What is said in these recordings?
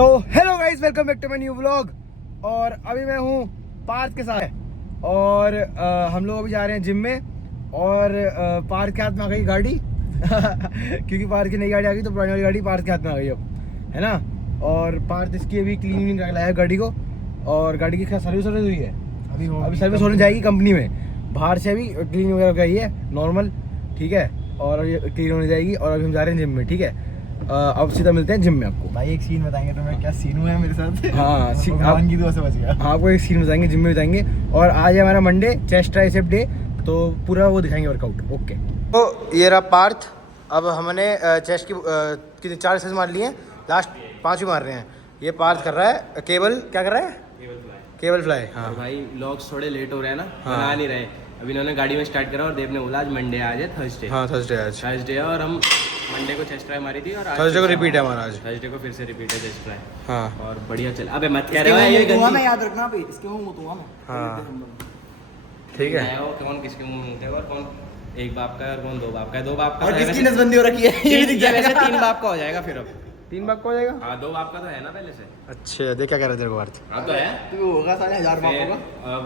तो hello guys, welcome back to my new vlog. और अभी मैं हूँ पार्थ के साथ और हम लोग अभी जा रहे हैं जिम में। और पार्थ के हाथ में आ गई गाड़ी क्योंकि पार्थ की नई गाड़ी आ गई तो पुरानी वाली गाड़ी पार्थ के हाथ में आ गई अब, है ना। और पार्थ इसकी अभी क्लीनिंग लाया है गाड़ी को, और गाड़ी की सर्विस हुई है। अभी सर्विस होने जाएगी कंपनी में, बाहर से अभी क्लीनिंग वगैरह गई है नॉर्मल, ठीक है। और ये क्लीन होने जाएगी और अभी हम जा रहे हैं जिम में, ठीक है। अब सीधा मिलते हैं जिम में आपको। भाई एक सीन बताएंगे तुम्हें, क्या सीन हुआ है मेरे साथ। हाँ भगवान की दुआ से बच गया। हाँ, आपको एक सीन बताएंगे, जिम में बताएंगे। और आज है हमारा मंडे, चेस्ट ट्राइसेप डे, तो पूरा वो दिखाएंगे वर्कआउट। ओके, तो ये रहा पार्थ। अब हमने चेस्ट की 4 एक्सरसाइज मार लिए हैं, लास्ट 5 भी मार रहे हैं। ये पार्थ कर रहा है केबल, क्या कर रहा है? Cable fly. हाँ भाई व्लॉग्स थोड़े लेट हो रहे हैं ना, हाँ। बना नहीं रहे। अभी इन्होंने गाड़ी में स्टार्ट करा और देव ने बोला आज मंडे आज है, थर्सडे। हाँ, थर्सडे आज थर्सडे है और हम मंडे को चेस्ट ट्राई मारी थी और थर्सडे को रिपीट है हमारा आज। थर्सडे को फिर से रिपीट है चेस्ट ट्राई। हाँ और बढ़िया चल। अबे मत कह रहे हो ये गंदी। मैं याद रखना भाई, इसके मुंह मुतूंगा मैं। हाँ ठीक है। वो कौन किसके मुंह में है और कौन एक बाप का है और कौन 2 बाप का है। 2 बाप का और तो है किसकी वैसे। नसबंदी हो रखी है ये भी दिख वैसे जाएगा। 3 बाप का हो जाएगा फिर अब। 3 बार हो जाएगा। हाँ 2 बाप का तो है ना पहले से। अच्छा, देख क्या कह रहे थे पार्थ। हाँ तो है। तो होगा साले 1000 बाप होगा। अब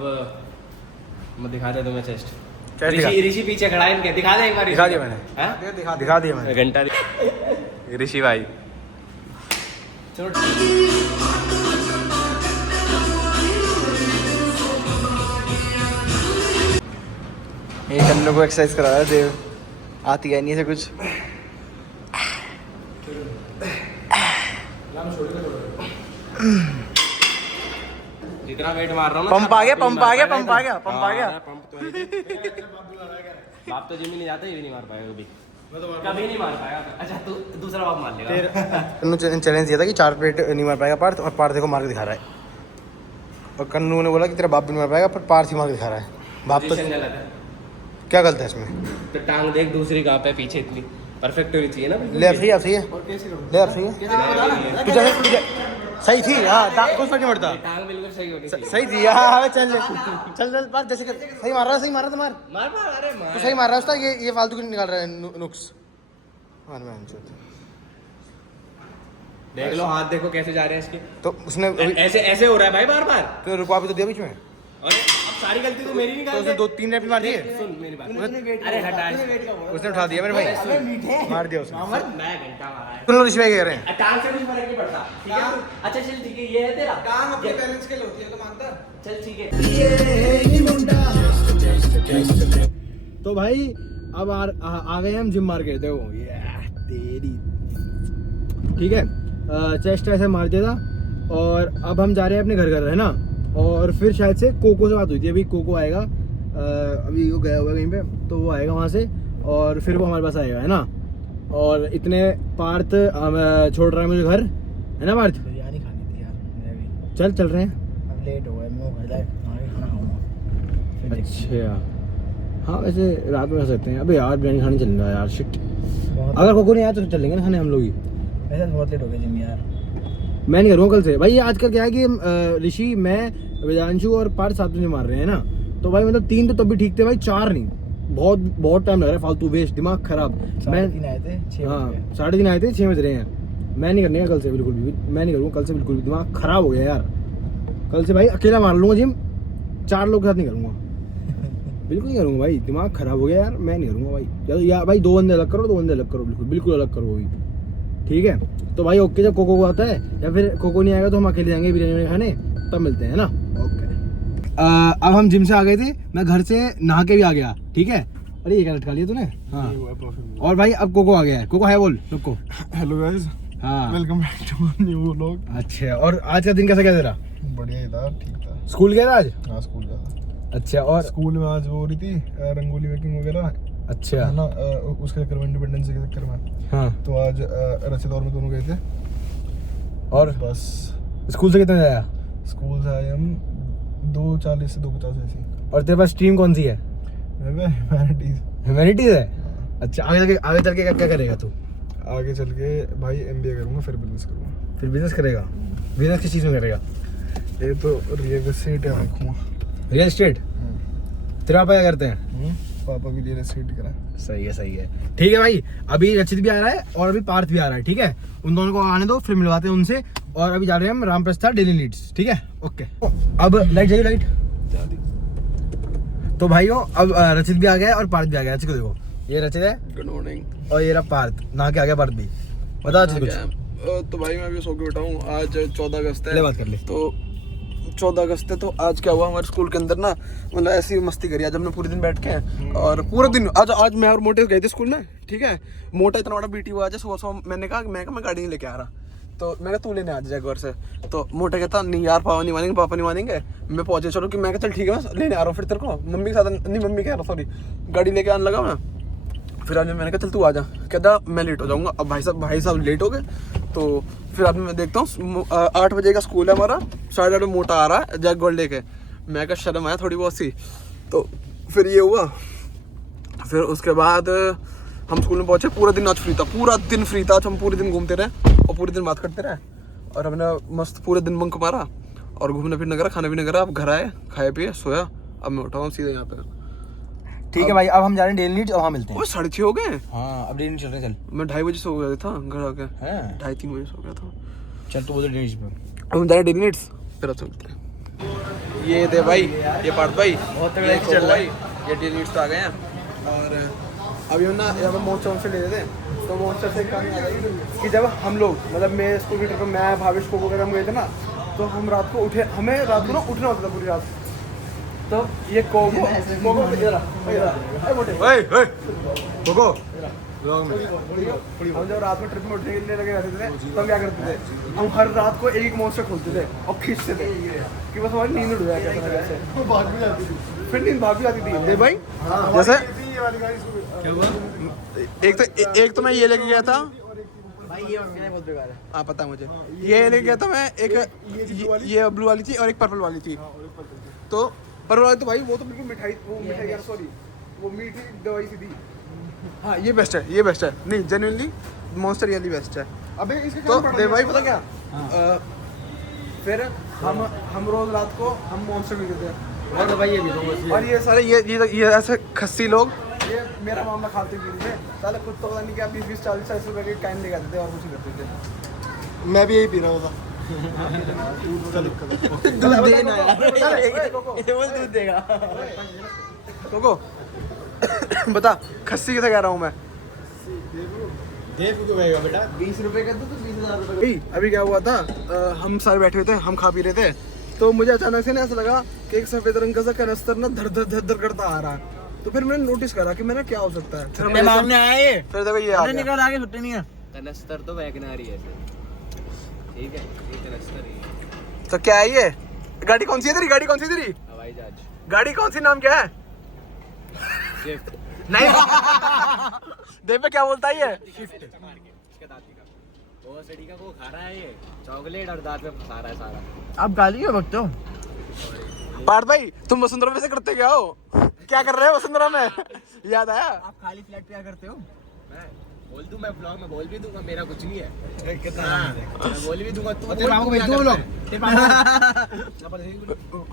मैं दिखा दे तुम्हें चेस्ट। चेस्ट दिखा। ऋषि पीछे खड़ा है इनके, दिखा दे एक बार। दिखा दिया मैंने। हाँ? दिखा दिया मैंने। घंटा ऋषि भाई। चलो ये कन्नू को एक्सरसाइज करा रहा है देव, आती है नहीं से कुछ। जितना वेट मार रहा हूँ ना, पंप आ गया, पंप आ गया, पंप आ गया, पंप आ गया। पंप तो है ही। बाप तो जिम ही नहीं जाता, ये भी नहीं मार पाएगा कभी। कभी नहीं मार पाएगा। अच्छा तू दूसरा बाप मार लेगा। कन्नू चैलेंज दिया था कि 4 प्लेट नहीं मार पाएगा पार्थ, और पार्थ को मार के दिखा रहा है। और कन्नू ने बोला कि तेरा बाप भी नहीं मार पाएगा, पर पार्थ ही मार के दिखा रहा है। बाप तो पोजीशन गलत है। क्या गलत है इसमें? तो टांग देख दूसरी कहाँ पे पीछे, इतनी परफेक्ट होनी चाहिए ना। ले अब सही है, अब सही है, ले अब सही है। तुझे सही थी। हाँ, कुछ फर्क नहीं पड़ता। टांग बिल्कुल सही होनी चाहिए। सही थी। हाँ चल चल चल पार्थ, जैसे कर। सही मार रहा है, सही मार रहा है, तो मार। मार मार, अरे तो मार। सही मार रहा है उसका। ये फालतू की निकाल रहा है नुक्स। मार मैं देख लो हाथ, देखो कैसे जा रहे हैं इसके। तो उसने ऐसे ऐसे हो रहा है भाई बार बार। तो रुकवा भी तो दिया बीच में। और अब सारी गलती तो मेरी नहीं तो कर उसने 2-3 रैप मार दिए। सुन मेरी बात। अरे हटा उसने उठा दिया मेरे भाई, मीठे मार दिया उसने। मैं घंटा मारा है। सुन लो ऋषि भाई क्या कह रहे हैं। टांग से कुछ फर्क नहीं पड़ता, ठीक है। अच्छा चल ठीक है, ये है तेरा टांग अपने बैलेंस के लिए होती है, तो मानता। चल ठीक है। तो भाई अब आ गए हम जिम मार के। देखो ये तेरी, ठीक है। चेस्ट ऐसे मार दिया था और अब हम जा रहे हैं अपने घर, है ना। और फिर शायद से कोको से बात हुई थी, अभी कोको आएगा। अभी वो गया हुआ है कहीं पे, तो वो आएगा वहाँ से और फिर वो हमारे पास आएगा, है ना। और इतने पार्थ छोड़ रहा है मुझे घर, है ना पार्थ। बिरयानी खानी थी यार मैं भी। चल रहे हैं। अब लेट हो गया, मैं घर जाके खाना खाऊंगा। अच्छा हाँ, वैसे रात में खा सकते हैं। अबे यार बिरयानी खाने चल रहा है यार, शिट। अगर कोको नहीं आया तो चलेंगे ना खाने हम लोग ही। ऐसा बहुत लेट हो गया जिम यार। मैं नहीं करूँगा कल से भाई। आजकल क्या है कि ऋषि, मैं, वेदांशु और पार्थ साथ में मार रहे हैं ना। तो भाई मतलब 3 तो तब भी ठीक थे भाई, 4 नहीं। बहुत टाइम लग रहा है, फालतू वेस्ट, दिमाग खराब। मैं 3 आए थे, 6 हाँ 3:30 आए थे, 6 बज रहे हैं। मैं नहीं करने का कल से बिल्कुल भी, मैं नहीं करूँगा कल से बिल्कुल भी। दिमाग खराब हो गया यार। कल से भाई अकेला मार लूँगा जिम, 4 लोग के साथ नहीं करूँगा। बिल्कुल नहीं करूँगा भाई, दिमाग खराब हो गया यार। मैं नहीं करूँगा भाई। या भाई 2 बंदे अलग करो, 2 बंदे अलग करो, बिल्कुल अलग करो भाई, ठीक है। तो भाई ओके, जब कोको आता है या फिर कोको नहीं आएगा तो हम अकेले जाएंगे बिरयानी खाने, तब मिलते हैं ना। ओके। अब हम जिम से आ गए थे, मैं घर से नहा के भी आ गया, ठीक है। अरे ये क्या लटका लिया तूने? हाँ। और भाई अब कोको आ गया है। कोको है बोल सबको। हेलो गाइस, हाँ welcome back to new vlog. अच्छा, और आज का दिन कैसा गया तेरा? बढ़िया ही था, ठीक था। स्कूल गया था आज? हाँ स्कूल गया था। अच्छा। और स्कूल में आज वो हो रही थी रंगोली मेकिंग वगैरह, अच्छा है ना। उसके चक्कर में, इंडिपेंडेंस के चक्कर में। हाँ। तो आज रचित और में दोनों गए थे। और बस स्कूल से कितने आया? स्कूल से आए हम 2:40 से 2:50 ऐसी। और तेरे पास स्ट्रीम कौन सी है? ह्यूमैनिटीज। ह्यूमैनिटीज है। अच्छा, आगे चल के क्या करेगा तू? आगे चल के भाई MBA करूँगा, फिर बिजनेस करूँगा। फिर बिजनेस करेगा? बिजनेस किस चीज़ में करेगा? ये तो रियल एस्टेट है, देखूँगा। Real estate? तेरा पापा क्या करते हैं? पापा भी रियल एस्टेट करा। सही है ठीक है भाई। अभी रचित भी आ रहा है और अभी पार्थ भी आ रहा है, ठीक है। उन दोनों को आने दो, फिर मिलवाते हैं उनसे। और अभी जा रहे हैं हम रामप्रस्था डेली नीड्स, ठीक है। ओके, अब लाइट जाइए, लाइट। तो भाइयों अब रचित भी आ गया है और पार्थ भी आ गया है। रचित को देखो, ये रचित है, गुड मॉर्निंग। और ये रहा पार्थ, नहा के आ गया पार्थ भी। बता रचित कुछ। तो भाई मैं अभी सो के उठा हूँ। आज 14 अगस्त है। ले बात कर ले। तो 14 अगस्त है, तो आज क्या हुआ हमारे स्कूल के अंदर ना, मतलब ऐसी मस्ती करी आज हमने पूरे दिन बैठ के। और पूरा दिन आज मैं और मोटे गए थे स्कूल में, ठीक है। मोटा इतना बड़ा बीटी हुआ आज सुबह। मैंने कहा मैं गाड़ी नहीं लेके आ रहा, तो मैं तू लेने आ जाए घर से। तो मोटा कहता नहीं यार पापा नहीं मानेंगे, पापा नहीं मानेंगे। मैं पहुंचे, चलो कि मैं कहता चल ठीक है मैं लेने आ रहा हूँ फिर तेरे को। मम्मी के साथ नहीं, मम्मी कह रहा सॉरी, गाड़ी लेके आने लगा मैं। फिर आज मैंने कहा चल तू आ जा, कहता मैं लेट हो जाऊंगा। अब भाई साहब लेट हो गए। तो फिर आज मैं देखता हूँ 8 बजे का स्कूल है हमारा, 8:30 में मोटा आ रहा है जैक गोल्ड लेके। मैं कहा शर्म आया थोड़ी बहुत सी। तो फिर ये हुआ। फिर उसके बाद हम स्कूल में पहुंचे। पूरा दिन आज फ्री था, पूरा दिन फ्री था। आज हम पूरे दिन घूमते रहे और पूरे दिन बात करते रहे। और हमने मस्त पूरे दिन बंक मारा और घूमने फिरने करा, खाना पीना करा। अब घर आए, खाए पिए, सोया। अब मैं उठा हूँ सीधे यहाँ पे। ठीक है भाई, अब हम जा रहे हैं डेली नीड्स और वहाँ मिलते हैं। 6:30 हो गए। हाँ, अब डेली नीड्स चल रहे हैं, चल। मैं 2:30 बजे सो गया था घर आके। हैं 2:30-3 बजे सो गया था। चल, तो बोल डेली नीड्स पे। अब हम जा रहे हैं डेली नीड्स, फिर अब चलते हैं। ये दे भाई, ये पार्थ भाई, ये चल रहा है। ये डेली नीड्स तो आ गए हैं। और अभी हम ना यहाँ पर मोर्चा से ले रहे थे। तो मोर्चा से कहानी आ गई कि जब हम लोग, मतलब मेरे स्कूल की ट्रिप में मैं, भावेश, को वगैरह हम गए थे ना, तो हम रात को उठे, हमें रात को ना उठना होता था पूरी रात। तो ये कोको हम जब रात में ट्रिप में उठने के लिए लगे रहते थे, तो हम क्या करते थे, हम हर रात को एक मॉन्स्टर खोलते थे और खींचते थे कि बस हमारी नींद उड़ जाए कैसे। फिर नींद भाग भी जाती थी। दे भाई जैसे एक तो मैं ये लेके गया था भाई, ये बहुत बेकार है। हाँ पता है मुझे। ये लेके गया था मैं, एक ये ब्लू वाली थी और एक पर्पल वाली थी। तो पर्पल वाली तो भाई वो तो बिल्कुल मिठाई यार, सॉरी वो मीठी दवाई सी थी। हाँ ये बेस्ट है, ये बेस्ट है। नहीं जेन्युइनली मॉन्स्टर वाली बेस्ट है। अबे इसके तो दे भाई पता क्या, फिर हम रोज रात को हम मॉन्स्टर पीते थे। और भाई ये भी, और ये सारे ये ऐसे खस्सी लोग, ये मेरा मामला खाते पीते थे। साले खुद तो पता नहीं क्या 20-20, 40-40 रुपए के टाइम लेके आते थे और कुछ नहीं करते थे। मैं भी यही पी रहा होता। दूध देना यार, दूध देगा। कोको बता खस्सी कैसे कह रहा हूँ मैं? देव क्यों कहेगा बेटा? 20 रुपए का तो 20,000 रुपए का। अभी क्या हुआ था, हम सारे बैठे हुए थे, हम खा पी रहे थे। तो मुझे अचानक से ना ऐसा लगा कि एक सफेद रंग का सा कनस्तर ना धर धर धर धर करता आ रहा। तो फिर मैंने नोटिस करा कि मैंने क्या हो सकता है। फिर मांगने आए ये। फिर देखो ये आ गया। निकल आगे छुट्टी नहीं है। कनस्तर तो वैगनर ही है, ठीक है, ये कनस्तर ही है। तो क्या है ये? गाड़ी कौन सी है तेरी? गाड़ी कौन सी है तेरी? हवाई जहाज। गाड़ी कौन सी, नाम क्या है? शिफ्ट। नहीं देव पे क्या बोलता है ये? शिफ्ट। इसके दांत का वो सड़ी का वो खा रहा है, ये चॉकलेट और दांत में फंसा रहा है सारा। आप गाली क्यों बकते हो? पार्थ भाई तुम वसुंधरा में से करते क्या हो? क्या कर रहे हो वसुंधरा में? याद आया? आप खाली फ्लैट पे क्या करते हो? मैं बोल दूं, मैं ब्लॉग में बोल भी दूंगा, मेरा कुछ नहीं है। कितना मैं बोल भी दूंगा, तू तेरे बाबू को भेज दूं ब्लॉग।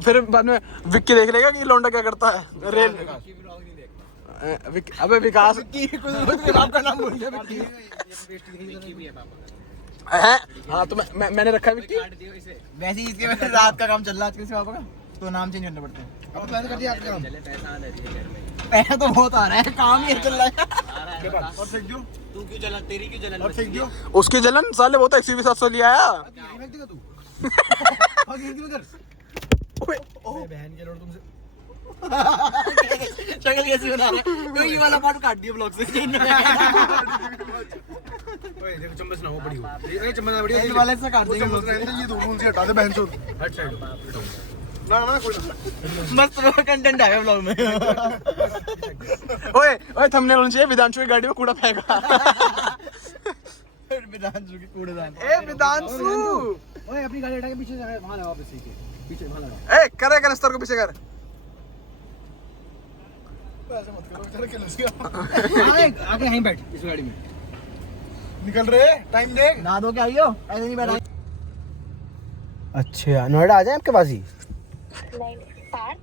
फिर बाद में विक्की देख लेगा कि लौंडा क्या करता है रेल। बाकी ब्लॉग नहीं देखता। अबे विकास आपका नाम बोल दिया। विक्की भी है पापा का। है? हाँ तो मैंने रखा है विक्की। काट दियो इसे। वैसे ही इसके रात का काम चल रहा है आजकल से पापा का, तो नाम चेंज करना पड़ता है। अब तो ऐसे कर दिया आपका काम। चले पैसा आ रहा है घर में। पैसा तो बहुत आ रहा है, काम ही चल रहा है। आ रहा है। और फेंक दो। तू क्यों जलन, तेरी क्यों जलन? और फेंक दो। उसकी जलन साले वो तो XUV 700 लिया आया। फेंक देगा तू। भाग हिंदी में कर। ओए बहन के लोड तुमसे। शक्ल कैसी बना रहा है? तो ये वाला पार्ट काट दिया ब्लॉग से। ओए देखो चम्मच ना हो बड़ी हो। ये चम्मच ना बड़ी हो। ये वाले से काट देंगे ब्लॉग से। ये दोनों से हटा दे बहन चोद। हट साइड। ना कोई मस्त कंटेंट आएगा ब्लॉग में। ओए थंबनेल होना चाहिए विधांशु की गाड़ी में कूड़ा फेंका। विधांशु की कूड़ेदान। ए विधांशु, ओए अपनी गाड़ी हटा के पीछे जा, वहां लगा वापस सीखे। पीछे वहां लगा। ए करे कनस्तर को पीछे कर। ऐसा मत करो, चल के लग आगे यहीं बैठ इस गाड़ी में। निकल रहे, टाइम देख। ना दो क्या आइयो, ऐसे नहीं बैठा। अच्छा नोएडा आ जाए आपके पास ही? नहीं, पार्क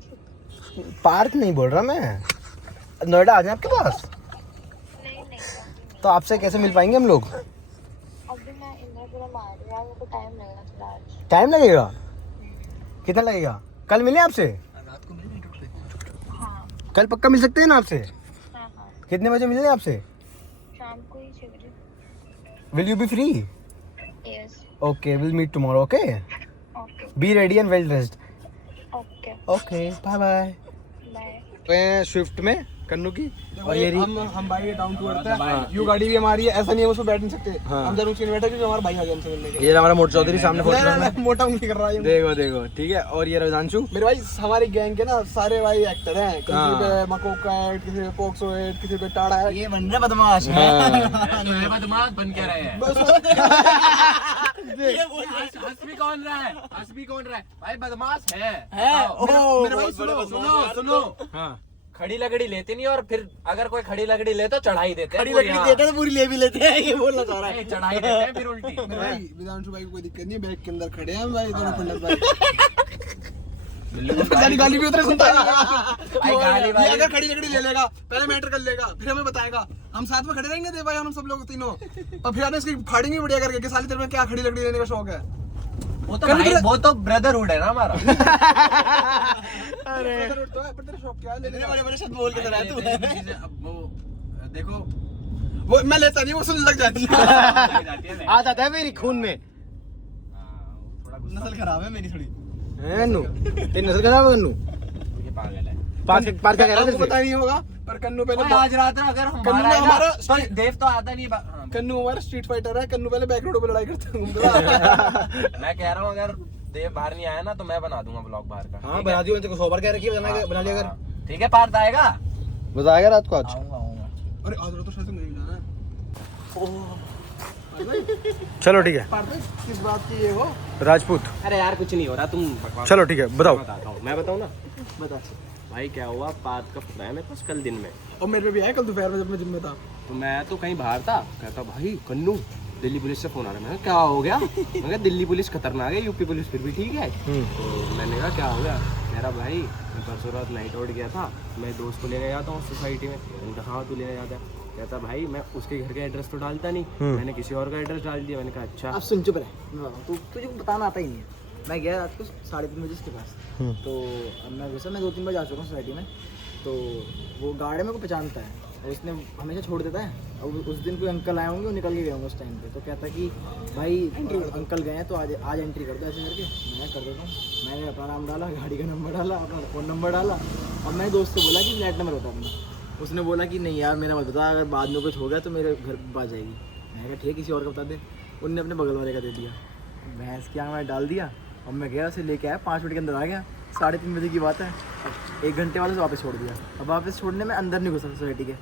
पार्क नहीं बोल रहा मैं, नोएडा आ जाए आपके पास। तो आपसे कैसे मिल पाएंगे हम लोग? अभी मैं इंद्रपुरम आ रही हूँ, मेरे को टाइम लगेगा थोड़ा आज। टाइम लगेगा? कितना लगेगा? कल मिले आपसे? हाँ कल पक्का मिल सकते हैं ना आपसे? हाँ हाँ, कितने बजे मिलने आपसे? शाम को ही 6 बजे। Will you be free? Yes. Okay, will meet tomorrow. Okay, okay be ready and well dressed. Okay okay, bye bye. Bye. Swift में कन्नू की और ये हम भाई डाउन टू अर्थ है, यू गाड़ी भी हमारी है, ऐसा नहीं है उसमें बैठ नहीं सकते, हम जरूर उसमें बैठे क्योंकि हमारा भाई आ गया हमसे मिलने के लिए। ये हमारा मोट चौधरी सामने मोटा नहीं कर रहा है। देखो देखो, ठीक है. और ये रविदांशु. मेरे भाई हमारी गैंग के ना सारे भाई एक्टर हैं, किसी पे मकोका है, किसी पे पोक्सो है, किसी पे टाड़ा है। ये बन रहा बदमाश. बदमाश बन के रहे हैं। बस हंस भी कौन रहा है? हंस भी कौन रहा है? भाई बदमाश है। मेरे भाई सुनो, हाँ, खड़ी लकड़ी लेते नहीं, और फिर अगर कोई खड़ी लकड़ी ले तो चढ़ाई देते हैं। खड़ी लकड़ी देते तो पूरी ले भी लेते हैं. ये बोलना चाह रहा है. चढ़ाई देते हैं फिर उल्टी। मेरे भाई विधांशु भाई को कोई दिक्कत नहीं है, बैग के अंदर खड़े हैं भाई दोनों पिल्लर भाई। गाली भी उतरे सुनता है गाली ये अगर खड़ी लकड़ी ले लेगा, पहले मैटर कर लेगा, फिर हमें बताएगा, हम साथ में खड़े रहेंगे दे भाई हम सब लोग तीनों, और फिर आने इसकी फाड़ेंगे बढ़िया करके कि साली तेरे में क्या खड़ी लकड़ी लेने का शौक है। वो तो ब्रदरहुड है ना हमारा। अरे पर तेरा शौक क्या है लेने का? बड़े शब्द बोल के रहा है तू. अब वो देखो, वो मैं लेता नहीं, वो सुन लग जाती है। आ जाता है मेरी खून में. नस्ल खराब है मेरी थोड़ी। नन्नू, तेरी नस्ल खराब है कन्नू. ये पागल है। पास क्या कह रहा आपको है? पता नहीं होगा पर कन्नू पहले आज रात में अगर कन्नू हमारा है ना, हमारा तो देव तो आता नहीं। हाँ। कन्नू हमारा स्ट्रीट फाइटर है, कन्नू पहले बैक रोड पे लड़ाई करता है। मैं कह रहा हूँ अगर देव बाहर नहीं आया ना तो मैं बना दूंगा ब्लॉग बाहर का। हाँ, बना दियो. मैंने तेरे को 100 बार कह रखी है बना लिया कर. ठीक है, पार्थ आएगा। बताएगा रात को आज. आऊंगा। अरे आज रात तो शायद नहीं जाना है। चलो ठीक है. किस बात की ये हो? राजपूत. अरे यार कुछ नहीं हो रहा, तुम बकवास। चलो ठीक है, बताओ. बताता हूँ, मैं बताऊँ ना। बता। भाई क्या हुआ, पार्थ का फोन आया मेरे पास कल दिन में। और मेरे पे भी आया कल दोपहर में जब मैं जिम में था। तो मैं तो कहीं बाहर था, कहता भाई कन्नू दिल्ली पुलिस से फोन आ रहा है। मैंने कहा क्या हो गया? मैं कहा दिल्ली पुलिस खतरनाक है, यूपी पुलिस फिर भी ठीक है। तो मैंने कहा क्या हो गया? मेरा भाई मैं परसों रात नाइट आउट गया था, मैं दोस्त को लेने जाता हूँ सोसाइटी में। मैंने कहा हाँ तू लेने जाता है। कहता भाई मैं उसके घर का एड्रेस तो डालता नहीं, मैंने किसी और का एड्रेस डाल दिया। मैंने कहा अच्छा। अब सुन, चुप रहे. तू तुझे बताना आता ही नहीं है. मैं गया रात को 3:30 बजे उसके पास. तो अब मैं वैसा मैं 2-3 बजे आ चुका हूँ सोसाइटी में. तो वो गार्ड मेरे को पहचानता है और उसने हमेशा छोड़ देता है. और उस दिन कोई अंकल आए होंगे, वो निकल के गए होंगे उस टाइम पे. तो कहता कि भाई अंकल गए हैं तो आज एंट्री कर दो ऐसे करके. मैं कर देता हूँ. मैंने अपना नाम डाला, गाड़ी का नंबर डाला, अपना फ़ोन नंबर डाला, और मैंने दोस्त से बोला कि फ्लैट नंबर बता अपना. उसने बोला कि नहीं यार मेरा मत बता, अगर बाद में कुछ हो गया तो मेरे घर पर आ जाएगी. मैंने कहा ठीक है किसी और का बता दे. उनने अपने बगल वाले का दे दिया. भैंस की आँख में डाल दिया और मैं गया उसे लेके आया. 5 मिनट के अंदर आ गया. 3:30 बजे की बात है. अब 1 घंटे वाले से वापस छोड़ दिया. अब वापस छोड़ने में अंदर नहीं घुसा सोसाइटी के.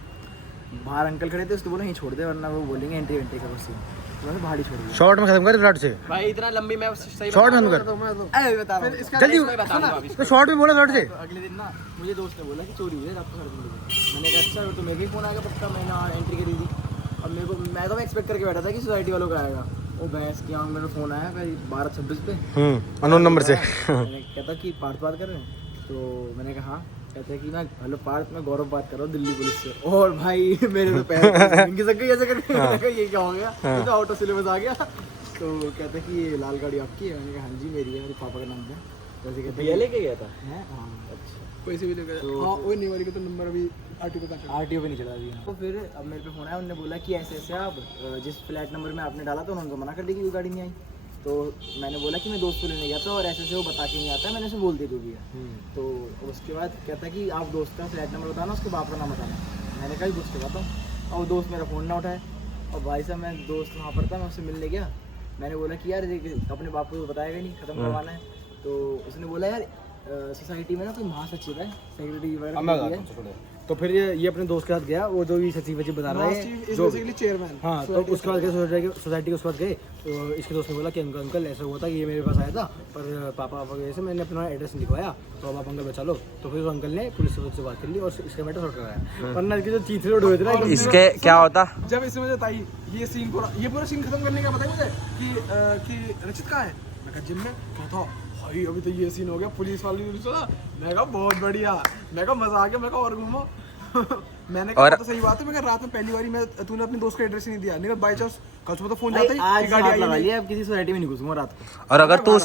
बाहर अंकल खड़े थे, उसको बोला यहीं छोड़ दे वरना वो बोलेंगे एंट्री का कुछ. तो मैंने बाहर ही छोड़ दिया. शॉर्ट में खत्म कर फ्लैट से. भाई इतना लंबी मैं सही शॉर्ट में कर. अरे बता फिर इसका जल्दी बताऊंगा। तो शॉर्ट में बोला फ्लैट से. तो अगले दिन ना मुझे दोस्त ने बोला कि चोरी हुई है रात को 3:30 बजे. मैंने कहा अच्छा, तो मेरे भी फ़ोन आएगा पक्का. मैंने एंट्री करी थी. अब मेरे को मैं तो एक्सपेक्ट करके बैठा था कि सोसाइटी वालों का आएगा. वो भैंस की आँख मेरा फ़ोन आया भाई 12:26 पे. अननोन नंबर से. मैंने कहता कि पार्थ बात कर रहे हैं. तो मैंने कहा हाँ. कहते हैं कि मैं हेलो पार्थ, मैं गौरव बात कर रहा हूँ दिल्ली पुलिस से. और भाई मेरे तो पैर खिसक गई ऐसे करके. मैंने कहा ये क्या हो गया? ये तो आउट ऑफ सिलेबस आ गया. तो कहते हैं कि ये लाल गाड़ी आपकी है. मैंने कहा हाँ जी मेरी है, मेरे पापा का नाम है. वैसे कहते हैं लेके गया था। हैं. हाँ अच्छा. कोई से भी लेकर हाँ वो नहीं वाली का तो नंबर अभी आरटीओ पे पहुंचा. आरटीओ पे नहीं चला दिया. तो फिर अब मेरे पे फ़ोन आया. उन्होंने बोला कि ऐसे ऐसे आप जिस फ्लैट नंबर में आपने डाला था उन्होंने तो मना कर दी कि कोई गाड़ी नहीं आई. तो मैंने बोला कि मैं दोस्त को लेने गया था और ऐसे ऐसे वो बता के नहीं आता. मैंने उसे बोल दिया जो भी है. तो उसके बाद कहता कि आप दोस्त का फ्लैट नंबर बताना, उसके बाप का नाम बताना. मैंने कहा दोस्त के बताऊँ. और दोस्त मेरा फ़ोन ना उठाए. और भाई साहब मैं दोस्त वहाँ पर था, मैं उससे मिलने गया. मैंने बोला कि यार अपने बाप को तो बताएगा नहीं, ख़त्म करवाना है. तो उसने बोला यार सोसाइटी में ना कोई महासचिव है, सेक्रेटरी वगैरह. तो फिर ये अपने दोस्त के साथ गया. वो जो भी सचिव बता रहा है जो चेयरमैन. हाँ, तो उसके बाद गए सोसाइटी के. उसके बाद गए तो इसके दोस्त ने बोला कि अंकल ऐसा हुआ था कि ये मेरे पास आया था पर पापा वगैरह से मैंने अपना एड्रेस लिखवाया तो अब आप अंकल बचा लो. तो फिर उस अंकल ने पुलिस से बात कर ली और इसका मैटर सॉर्ट कराया. वरना इसके जो चीथड़े उड़े हुए थे ना इसके क्या होता? जब इसमें बताई ये सीन पूरा सीन खत्म करने का पता है मुझे कि रचित कहाँ है. मैं कहा जिम में. कहता भाई अभी तो ये सीन हो गया पुलिस वाली. मैं कहा बहुत बढ़िया. मैं कहा मजा आ गया. मैं कहा और घूमो. मैंने और- कहा तो सही बात है, मगर रात में पहली बारी मैं तूने अपने दोस्त का एड्रेस ही नहीं दिया, नहीं बाई चांस कल सुबह तो फोन जाता ही आज कि गाड़ी आई लगा नहीं। लिया, अब किसी सोसाइटी में नहीं घुसूंगा रात को। और अगर तू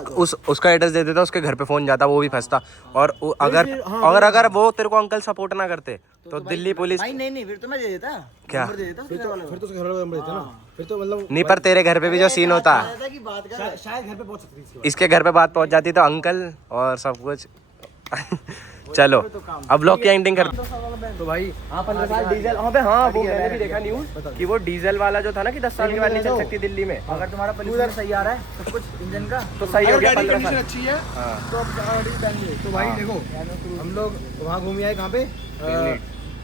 उसका एड्रेस दे देता, उसके घर पे फोन जाता, वो भी फंसता। और अगर वो तेरे को अंकल सपोर्ट ना करते तो दिल्ली पुलिस। भाई नहीं फिर तो मैं दे देता। क्या? नंबर दे देता उसके घर वालों फिर तो उसके घर वाले नंबर देते ना, फिर तो मतलब नहीं, पर तेरे घर पे भी जो सीन होता, को। कि बात कर शायद घर पे पहुंच सकती थी इसके इसके घर पे बात पहुंच जाती तो अंकल और सब कुछ। चलो अब ब्लॉग की एंडिंग कर। बाद। तो भाई हाँ 15 साल डीजल। हाँ बे हाँ, वो मैंने भी देखा न्यूज़ कि वो डीजल वाला जो था ना कि 10 साल के बाद नहीं चल सकती दिल्ली में। अगर तुम्हारा पोल्यूशन सही आ रहा है सब कुछ इंजन का, तो सही हो अगर गया गाड़ी 15 कंडीशन साल। अच्छी है तो अब गाड़ी पहन ले। तो भाई देखो, हम लोग वहाँ घूम आए, कहाँ पे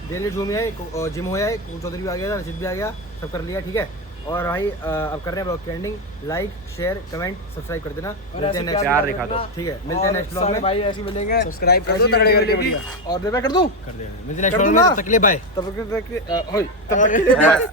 दिल्ली घूम आए, जिम हो आए, चौधरी भी आ गया था, रशीद भी आ गया, सब कर लिया, ठीक है। और भाई अब कर रहे हैं ब्लॉग की ending. Like share comment subscribe कर देना। मिलते हैं नेक्स्ट, प्यार दिखा दो। ठीक है, मिलते हैं नेक्स्ट ब्लॉग में। भाई ऐसे मिलेंगे, सब्सक्राइब कर दो ऐसी तगड़े वीडियो करके मिलेगी। बढ़िया। और देवा कर दूं, कर देंगे, मिलते हैं नेक्स्ट कर ब्लॉग दूं में। ना? तब तक के लिए बाय। तब तक के लिए बाय।